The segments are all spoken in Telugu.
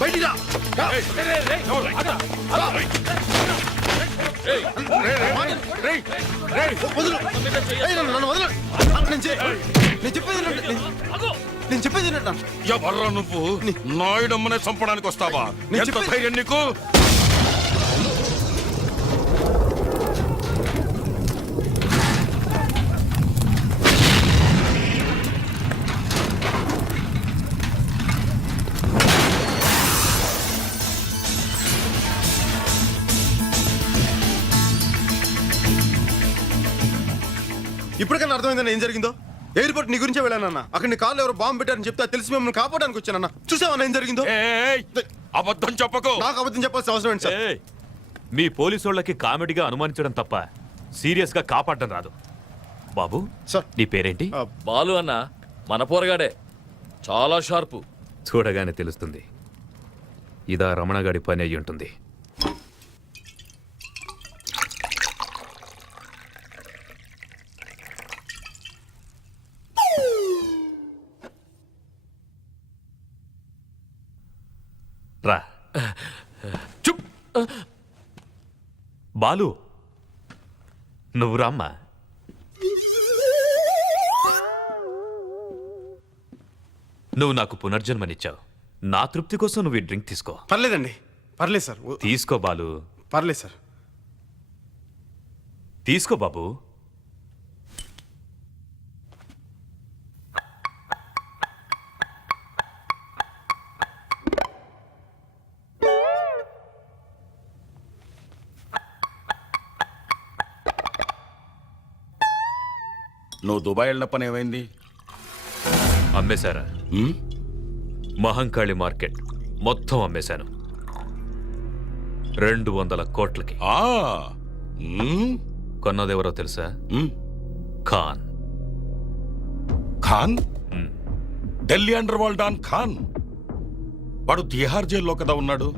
బయటికి రా. వదులు. నన్ను వదలు. నేను చెప్పేది ఎవర్రా నువ్వు? నాయుడమ్మనే చంపడానికి వస్తావా? ఎంత ధైర్యం నీకు? ఇప్పటికన్నా అర్థమైందన్న ఏం జరిగిందో? ఎయిర్పోర్ట్ నీ గురించే వెళ్ళానన్న. అక్కడ నీ కాళ్ళు ఎవరు బాంబు పెట్టారని చెప్తే తెలిసి మిమ్మల్ని కాపాడడానికి వచ్చానన్న. చూసావన్న ఏం జరిగిందో? అబద్ధం చెప్పకు. నాకు అబద్ధం చెప్పాల్సిన అవసరం ఏంటి సార్? మీ పోలీసు వాళ్ళకి కామెడీగా అనుమానించడం తప్ప సీరియస్ గా కాపాడడం రాదు. బాబు సార్, నీ పేరేంటి? బాలు అన్న, మన పోరగాడే, చాలా షార్పు. చూడగానే తెలుస్తుంది. ఇదా రమణగాడి పని అయ్యి ఉంటుంది. రా. చుప్. బాలు నువ్వు రామ్మా. నువ్వు నాకు పునర్జన్మనిచ్చావు. నా తృప్తి కోసం నువ్వు ఈ డ్రింక్ తీసుకో. పర్లేదండి, పర్లేదు సార్. తీసుకో బాలు. పర్లేదు సార్. తీసుకో బాబు. నువ్వు దుబాయ్ వెళ్ళిన పని ఏమైంది? అమ్మేశారా? మహంకాళి మార్కెట్ మొత్తం అమ్మేశాను. 200 కోట్లకి. కొన్నదెవరో తెలుసా? Khan. Khan? Delhi underworld don Khan. వాడు తిహార్ జైల్లో కదా ఉన్నాడు.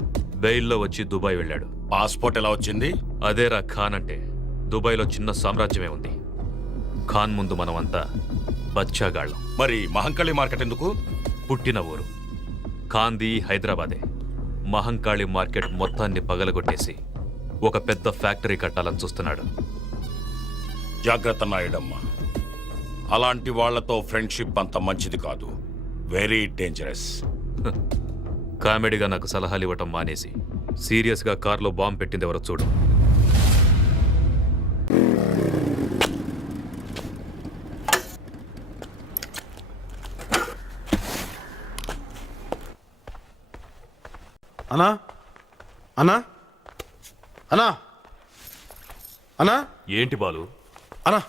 బెయిల్లో వచ్చి దుబాయ్ వెళ్ళాడు. పాస్పోర్ట్ ఎలా వచ్చింది? అదేరా ఖాన్ అంటే. దుబాయ్లో చిన్న సామ్రాజ్యమే ఉంది. ఖాన్ ముందు మనమంతా బచ్చాగాళ్ళం. మరి మహంకాళి మార్కెట్ ఎందుకు? పుట్టిన ఊరు ఖాన్ది హైదరాబాదే. మహంకాళి మార్కెట్ మొత్తాన్ని పగలగొట్టేసి ఒక పెద్ద ఫ్యాక్టరీ కట్టాలని చూస్తున్నాడు. జాగ్రత్త నాయుడమ్మ. అలాంటి వాళ్లతో ఫ్రెండ్షిప్ అంత మంచిది కాదు. Very dangerous. కామెడీగా నాకు సలహాలు ఇవ్వటం మానేసి సీరియస్గా కార్లో బాంబు పెట్టింది ఎవరో చూడు. అన్నా, అన్నా, అన్నా, అన్నా. ఏంటి బాలు? అన్నా,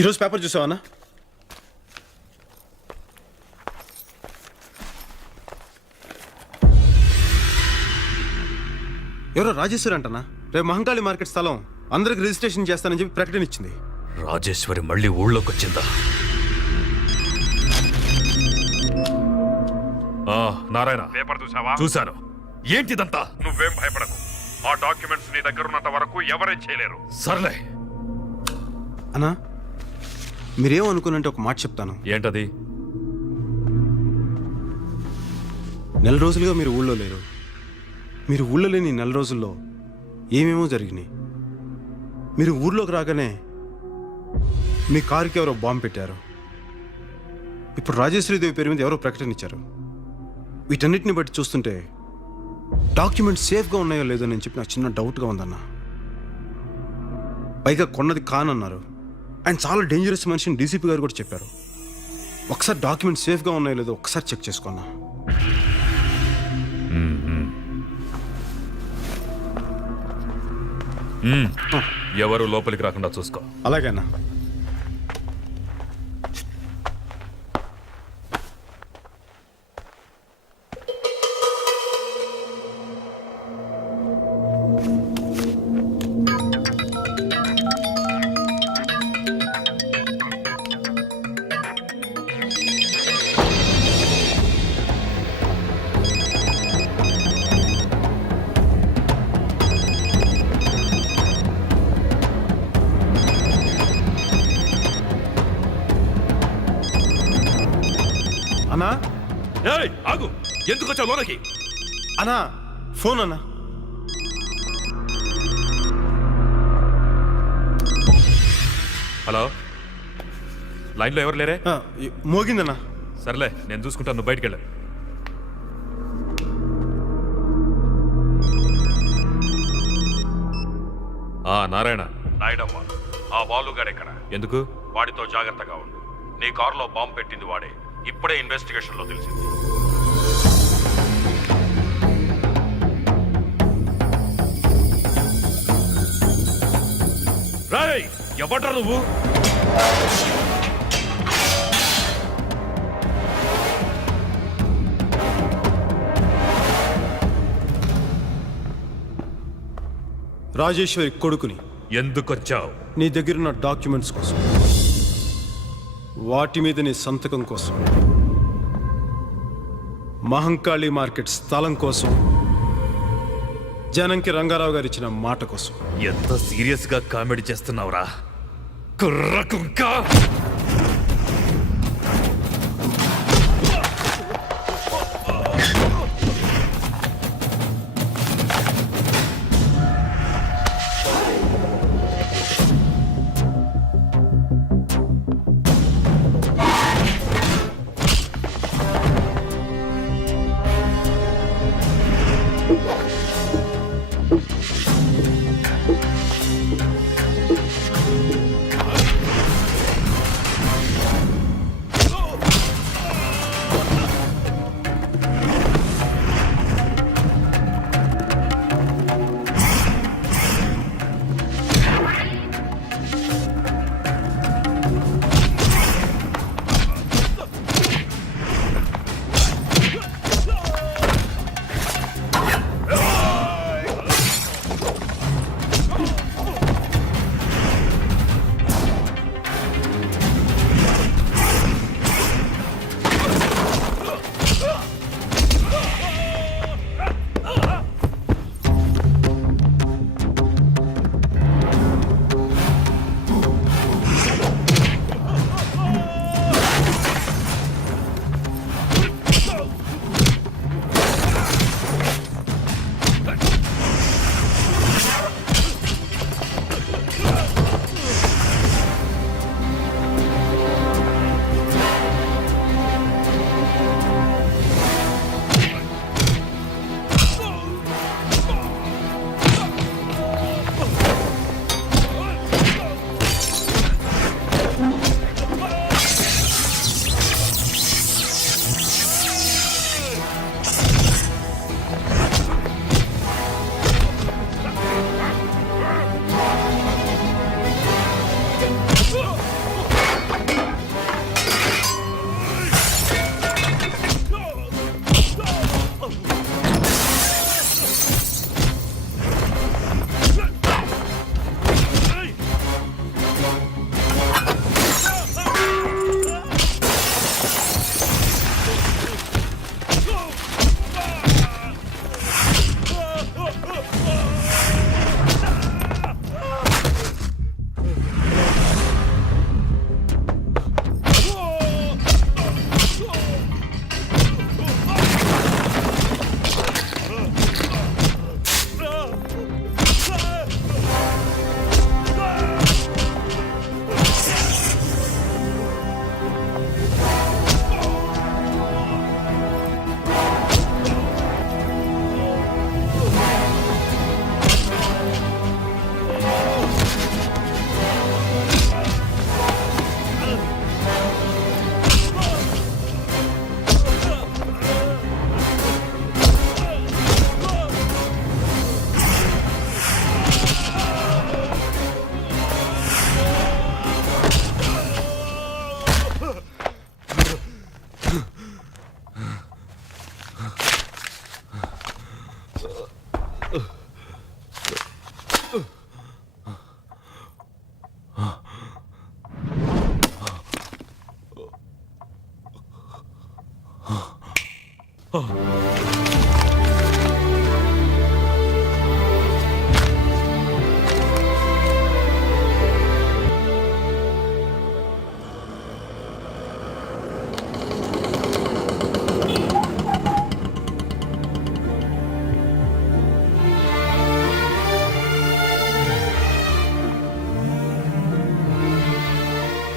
ఈరోజు పేపర్ చూసావా అన్నా? ఎవరో రాజేశ్వరి అంటనా రేపు మహంకాళి మార్కెట్ స్థలం అందరికి రిజిస్ట్రేషన్ చేస్తానని చెప్పి ప్రకటన ఇచ్చింది. రాజేశ్వరి మళ్ళీ ఊళ్ళోకి వచ్చిందా? నారాయణ, పేపర్ చూసావా? చూశాను. ఏంటిదంతా? నువ్వేం భయపడకు. ఆ డాక్యుమెంట్స్ నీ దగ్గర ఉన్నంత వరకు ఎవరేం చేయలేరు. సర్లే. అన్నా, మీరేమనుకున్నంటే ఒక మాట చెప్తాను. ఏంటది? నెల రోజులుగా మీరు ఊళ్ళో లేరు. మీరు ఊళ్ళో లేని నెల రోజుల్లో ఏమేమో జరిగినాయి. మీరు ఊర్లోకి రాగానే మీ కారుకి ఎవరో బాంబు పెట్టారు. ఇప్పుడు రాజేశ్వరీదేవి పేరు మీద ఎవరో ప్రకటన ఇచ్చారు. వీటన్నిటిని బట్టి చూస్తుంటే డాక్యుమెంట్స్ సేఫ్గా ఉన్నాయో లేదో నేను చెప్పి నాకు చిన్న డౌట్గా ఉందన్న. పైగా కొన్నది ఖాన్ అన్నారు. ఆయన చాలా డేంజరస్ మనిషిని డీసీపీ గారు కూడా చెప్పారు. ఒకసారి డాక్యుమెంట్స్ సేఫ్గా ఉన్నాయో లేదో ఒకసారి చెక్ చేసుకున్నా. ఎవరు లోపలికి రాకుండా చూసుకో. అలాగే అన్న. అన్నా, ఆగు. ఎందుకు వచ్చావు లోనకి? అన్నా ఫోన్ అన్నా. హలో, లైన్లో ఎవరు లేరే? మోగిందన్నా. సర్లే, నేను చూసుకుంటాను, నువ్వు బయటికి వెళ్ళు. నారాయణ. నాయుడమ్మ, ఆ బాలుగాడెక్కడ? ఎందుకు? వాడితో జాగ్రత్తగా ఉండు. నీ కారులో బాంబు పెట్టింది వాడే. ఇప్పుడే ఇన్వెస్టిగేషన్లో తెలిసింది. రాయ్, ఎవడ్రా నువ్వు? రాజేశ్వరి కొడుకుని. ఎందుకొచ్చావు? నీ దగ్గరున్న డాక్యుమెంట్స్ కోసం, వాటి మీద నీ సంతకం కోసం, మహంకాళి మార్కెట్ స్థలం కోసం, జనంకి రంగారావు గారు ఇచ్చిన మాట కోసం. ఎంత సీరియస్ గా కామెడీ చేస్తున్నావురా కుర్ర కుంక!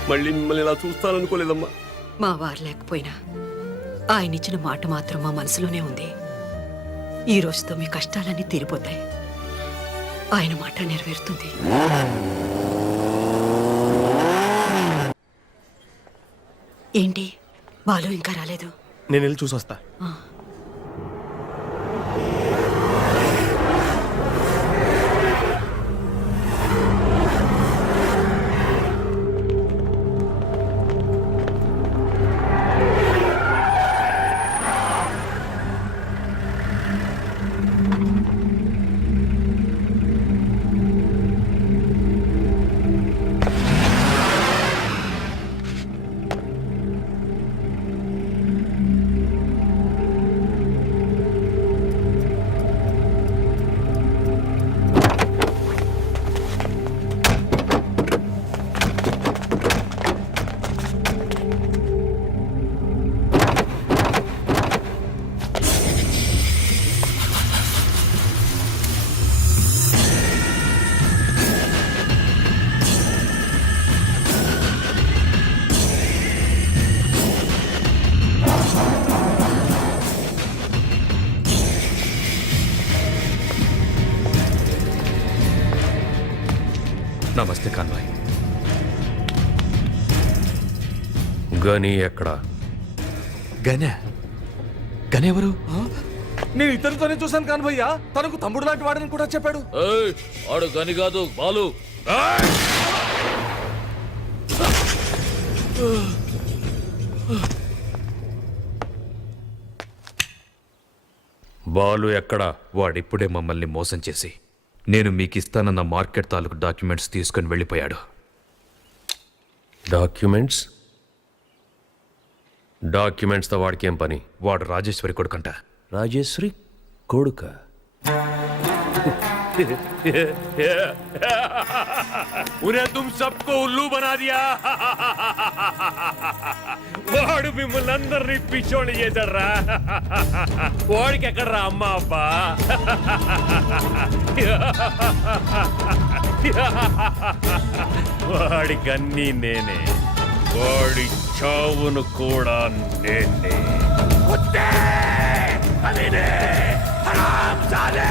మళ్ళీ మిమ్మల్ని ఇలా చూస్తాననుకోలేదమ్మా. మా వారు లేకపోయినా ఆయన ఇచ్చిన మాట మాత్రం మా మనసులోనే ఉంది. ఈ రోజుతో మీ కష్టాలన్నీ తీరిపోతాయి. ఆయన మాట నెరవేరుతుంది. ఏంటి బాలు ఇంకా రాలేదు? నేను వెళ్ళి చూసొస్తా. నమస్తే కాన్వాయ్. గని ఎక్కడ? గనే ఎవరు? నేను ఇతరుతోనే చూశాను కాను భయ్యా, తనకు తమ్ముడు లాంటి వాడని కూడా చెప్పాడు. ఏయ్, ఆడు గని కాదు బాలు. బాలు ఎక్కడ? వాడిప్పుడే మమ్మల్ని మోసం చేసి నేను మీకు ఇస్తానన్న మార్కెట్ తాలూకు డాక్యుమెంట్స్ తీసుకొని వెళ్ళిపోయాడు. డాక్యుమెంట్స్తో వాడికేం పని? వాడు రాజేశ్వరి కొడుకంట. రాజేశ్వరి కొడుక? उन्हें तुम सबको उल्लू बना दिया. వాడు మిమ్మల్ని అందరినీ పిచ్చోని చేశాడ్రా. వాడికి ఎక్కడ్రా అమ్మ అబ్బా? వాడికి అన్నీ నేనే, వాడి చావును కూడా నేనే. కుత్తే! కమీనే! హరాంజాదే!